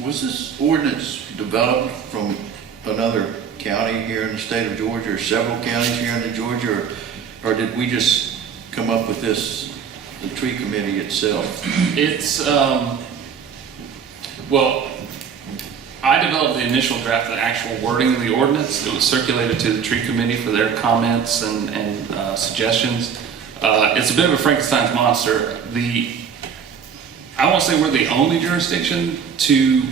Was this ordinance developed from another county here in the state of Georgia, or several counties here in Georgia, or did we just come up with this, the tree committee itself? It's, well, I developed the initial draft, the actual wording of the ordinance. It was circulated to the tree committee for their comments and suggestions. It's a bit of a Frankenstein's monster. I won't say we're the only jurisdiction to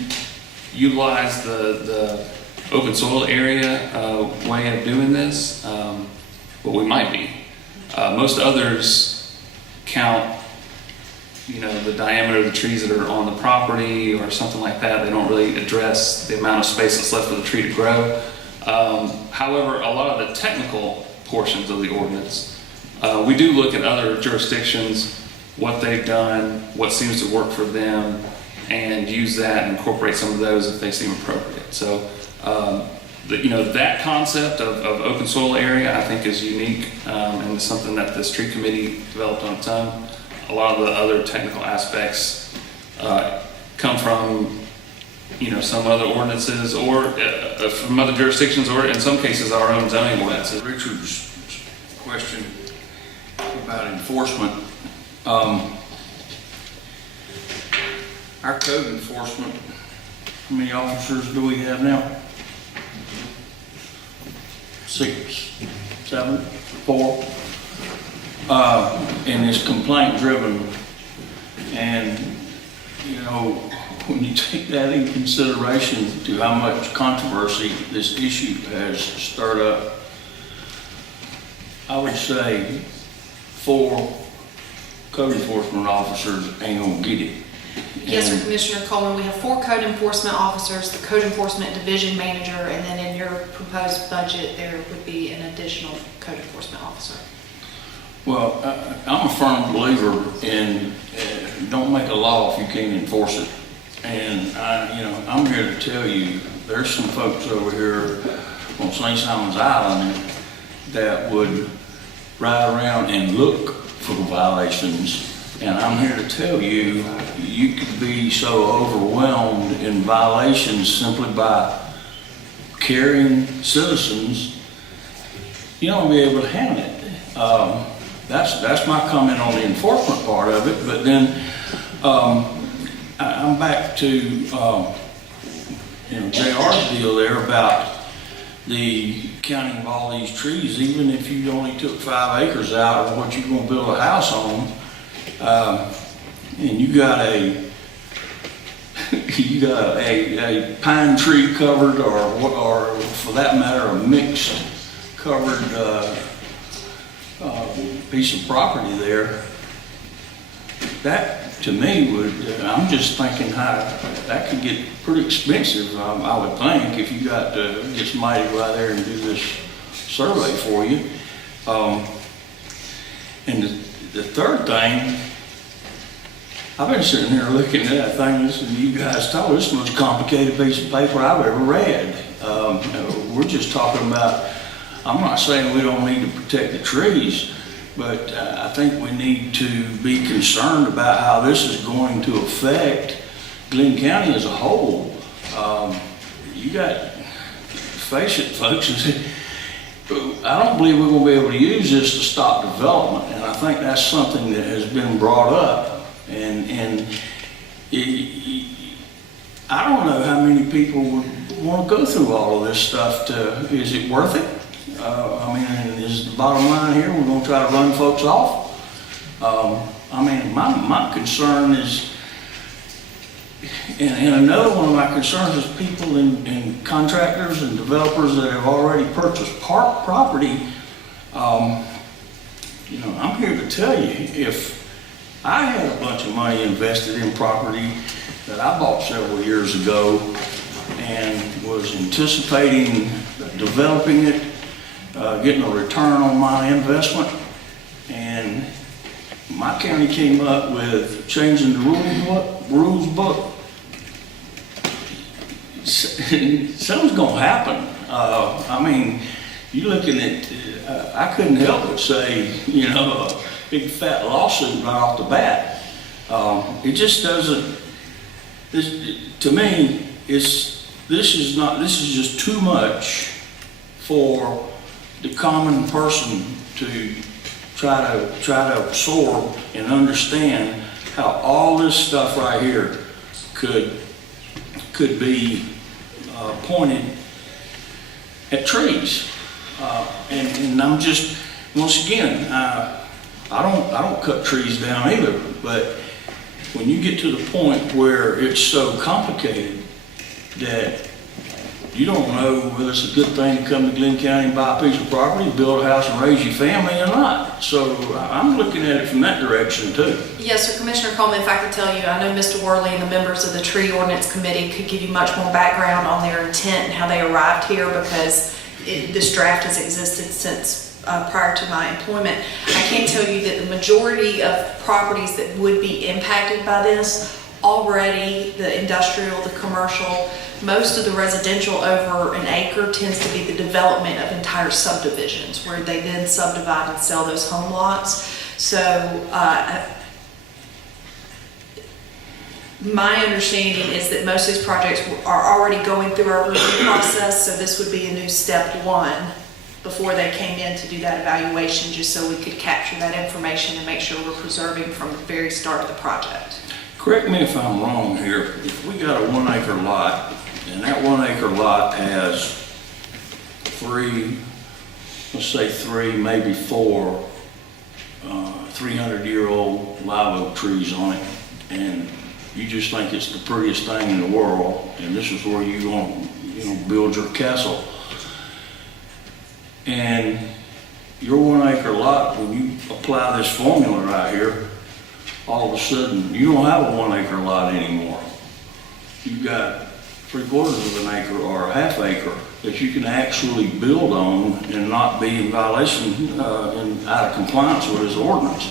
utilize the open soil area way of doing this, but we might be. Most others count, the diameter of the trees that are on the property or something like that. They don't really address the amount of space that's left for the tree to grow. However, a lot of the technical portions of the ordinance, we do look at other jurisdictions, what they've done, what seems to work for them, and use that and incorporate some of those if they seem appropriate. So, that concept of open soil area, I think, is unique and is something that this tree committee developed on its own. A lot of the other technical aspects come from, some other ordinances or from other jurisdictions, or in some cases our own zoning ordinances. Richard's question about enforcement. Our code enforcement, how many officers do we have now? 6, 7, 4. And it's complaint driven. And, when you take that in consideration to how much controversy this issue has stirred up, I would say 4 code enforcement officers ain't gonna get it. Yes, sir, Commissioner Coleman, we have 4 code enforcement officers, the code enforcement division manager, and then in your proposed budget, there would be an additional code enforcement officer. Well, I'm a firm believer in don't make a law if you can't enforce it. And I'm here to tell you, there's some folks over here on St. Simon's Island that would ride around and look for the violations. And I'm here to tell you, you could be so overwhelmed in violations simply by carrying citizens, you don't be able to handle it. That's my comment on the enforcement part of it. But then I'm back to JR's deal there about the counting of all these trees. Even if you only took 5 acres out of what you're going to build a house on, and you got a pine tree covered, or for that matter, a mixed covered piece of property there, that to me I'm just thinking how that could get pretty expensive. I would think, if you got to get somebody to go out there and do this survey for you. And the third thing, I've been sitting here looking at that thing, listening to you guys talk. This is the most complicated piece of paper I've ever read. We're just talking about, I'm not saying we don't need to protect the trees, but I think we need to be concerned about how this is going to affect Glenn County as a whole. You got, face it, folks, I don't believe we're going to be able to use this to stop development, and I think that's something that has been brought up. And I don't know how many people would want to go through all of this stuff. Is it worth it? Is the bottom line here we're going to try to run folks off? My concern is, and another one of my concerns is people and contractors and developers that have already purchased park property. I'm here to tell you, if I had a bunch of money invested in property that I bought several years ago and was anticipating developing it, getting a return on my investment, and my county came up with changing the rules book, something's going to happen. You're looking at, I couldn't help but say, a big fat lawsuit right off the bat. It just doesn't, To me, this is just too much for the common person to try to absorb and understand how all this stuff right here could be pointed at trees. And I'm just, once again, I don't cut trees down either, but when you get to the point where it's so complicated that you don't know whether it's a good thing to come to Glenn County and buy a piece of property, build a house and raise your family or not. So I'm looking at it from that direction too. Yes, sir. Commissioner Coleman, if I could tell you, I know Mr. Worley and the members of the Tree Ordinance Committee could give you much more background on their intent and how they arrived here, because this draft has existed since prior to my employment. I can tell you that the majority of properties that would be impacted by this, already the industrial, the commercial, most of the residential over an acre tends to be the development of entire subdivisions where they then subdivide and sell those home lots. So my understanding is that most of these projects are already going through our review process, so this would be a new step one before they came in to do that evaluation, just so we could capture that information and make sure we're preserving from the very start of the project. Correct me if I'm wrong here. If we got a 1 acre lot, and that 1 acre lot has three, maybe four 300-year-old live oak trees on it, and you just think it's the prettiest thing in the world, and this is where you want to build your castle. And your 1 acre lot, when you apply this formula right here, all of a sudden you don't have a 1 acre lot anymore. You've got 3/4 of an acre or a half acre that you can actually build on and not be in violation and out of compliance with this ordinance.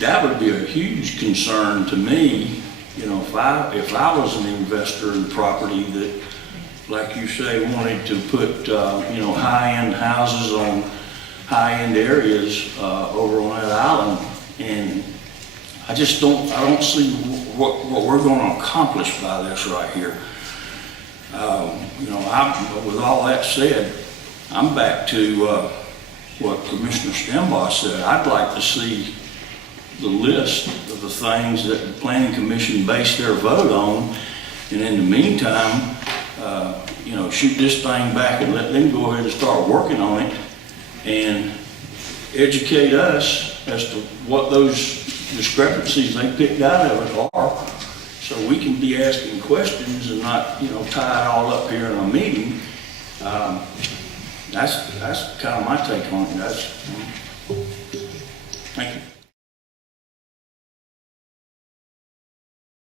That would be a huge concern to me, if I was an investor in property that, like you say, wanted to put, high-end houses on high-end areas over on that island, and I don't see what we're going to accomplish by this right here. With all that said, I'm back to what Commissioner Stembaugh said. I'd like to see the list of the things that the Planning Commission based their vote on, and in the meantime, shoot this thing back and let them go ahead and start working on it and educate us as to what those discrepancies they picked out of it are, so we can be asking questions and not, tie it all up here in a meeting. That's kind of my take on it, guys.